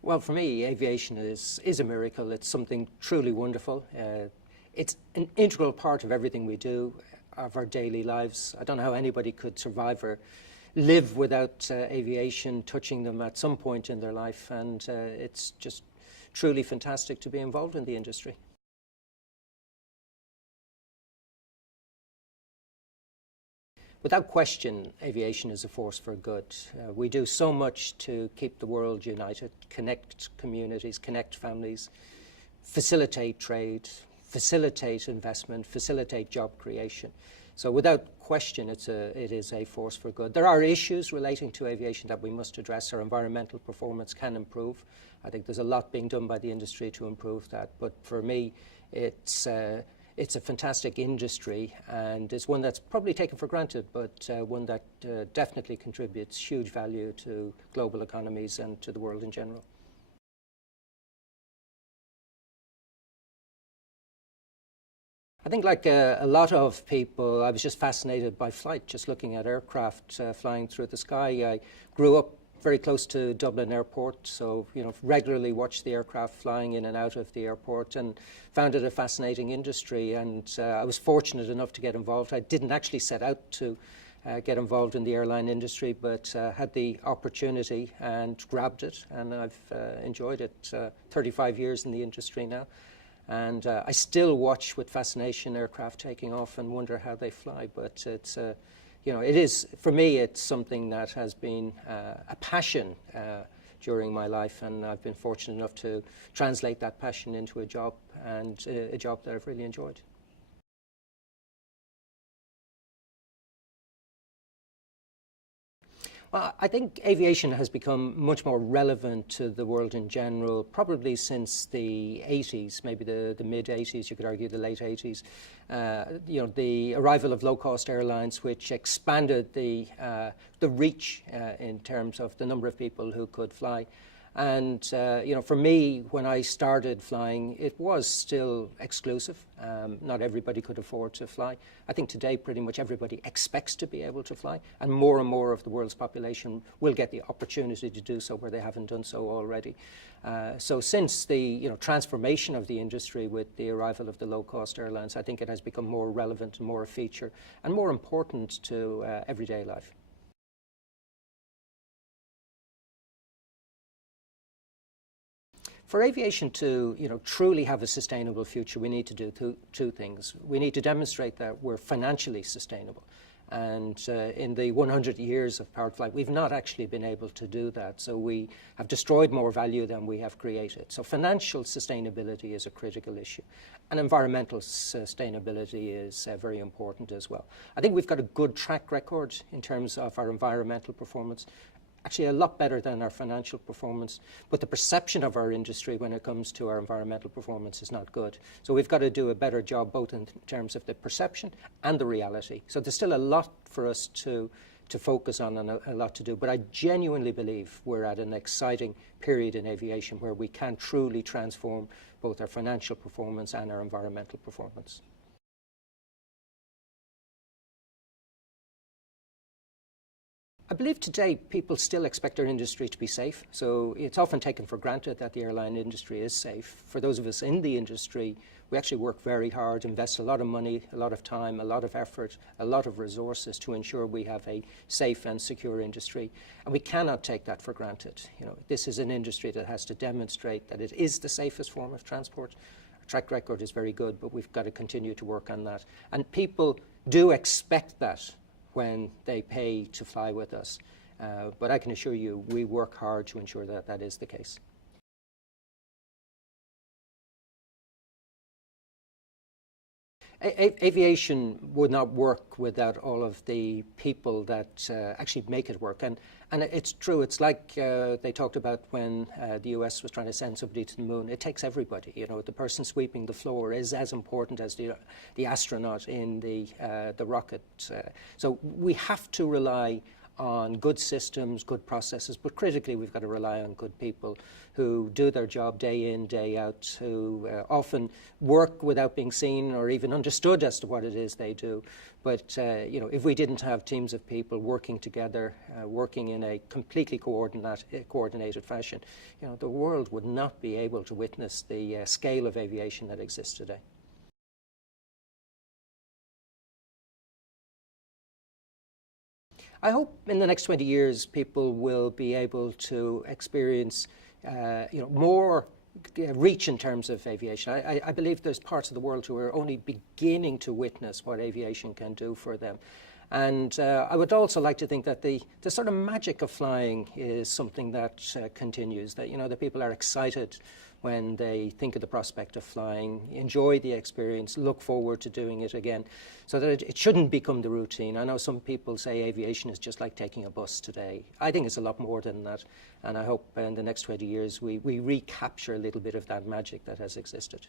Well, for me, aviation is a miracle. It's something truly wonderful. It's an integral part of everything we do, of our daily lives. I don't know how anybody could survive or live without aviation touching them at some point in their life, and it's just truly fantastic to be involved in the industry. Without question, aviation is a force for good. We do so much to keep the world united, connect communities, connect families, facilitate trade, facilitate investment, facilitate job creation. So without question, it is a force for good. There are issues relating to aviation that we must address. Our environmental performance can improve. I think there's a lot being done by the industry to improve that. But for me, it's a fantastic industry, and it's one that's probably taken for granted, but one that definitely contributes huge value to global economies and to the world in general. I think like a lot of people, I was just fascinated by flight, just looking at aircraft flying through the sky. I grew up very close to Dublin Airport, so regularly watched the aircraft flying in and out of the airport, and found it a fascinating industry. And I was fortunate enough to get involved. I didn't actually set out to get involved in the airline industry, but had the opportunity and grabbed it, and I've enjoyed it. 35 years in the industry now. And I still watch with fascination aircraft taking off and wonder how they fly. But it's, it is, for me, it's something that has been a passion during my life. And I've been fortunate enough to translate that passion into a job, and a job that I've really enjoyed. Well, I think aviation has become much more relevant to the world in general, probably since the 80s, maybe the mid-80s, you could argue the late 80s. The arrival of low-cost airlines, which expanded the reach in terms of the number of people who could fly. And, for me, when I started flying, it was still exclusive. Not everybody could afford to fly. I think today pretty much everybody expects to be able to fly, and more of the world's population will get the opportunity to do so where they haven't done so already. So since the transformation of the industry with the arrival of the low-cost airlines, I think it has become more relevant and more a feature and more important to everyday life. For aviation to truly have a sustainable future, we need to do two things. We need to demonstrate that we're financially sustainable. And in the 100 years of powered flight, we've not actually been able to do that. So we have destroyed more value than we have created. So financial sustainability is a critical issue. And environmental sustainability is very important as well. I think we've got a good track record in terms of our environmental performance. Actually a lot better than our financial performance, but the perception of our industry when it comes to our environmental performance is not good. So we've got to do a better job both in terms of the perception and the reality. So there's still a lot for us to focus on and a lot to do, but I genuinely believe we're at an exciting period in aviation where we can truly transform both our financial performance and our environmental performance. I believe today people still expect our industry to be safe, so it's often taken for granted that the airline industry is safe. For those of us in the industry, we actually work very hard, invest a lot of money, a lot of time, a lot of effort, a lot of resources to ensure we have a safe and secure industry, and we cannot take that for granted. This is an industry that has to demonstrate that it is the safest form of transport. Our track record is very good, but we've got to continue to work on that. And people do expect that when they pay to fly with us. But I can assure you, we work hard to ensure that that is the case. Aviation would not work without all of the people that actually make it work. And it's true, it's like they talked about when the US was trying to send somebody to the moon. It takes everybody. The person sweeping the floor is as important as the astronaut in the rocket. So we have to rely on good systems, good processes, but critically we've got to rely on good people who do their job day in, day out, who often work without being seen or even understood as to what it is they do. But if we didn't have teams of people working together, working in a completely coordinated fashion, the world would not be able to witness the scale of aviation that exists today. I hope in the next 20 years people will be able to experience more reach in terms of aviation. I believe there's parts of the world who are only beginning to witness what aviation can do for them. And I would also like to think that the sort of magic of flying is something that continues, that, that people are excited when they think of the prospect of flying, enjoy the experience, look forward to doing it again, so that it shouldn't become the routine. I know some people say aviation is just like taking a bus today. I think it's a lot more than that, and I hope in the next 20 years we recapture a little bit of that magic that has existed.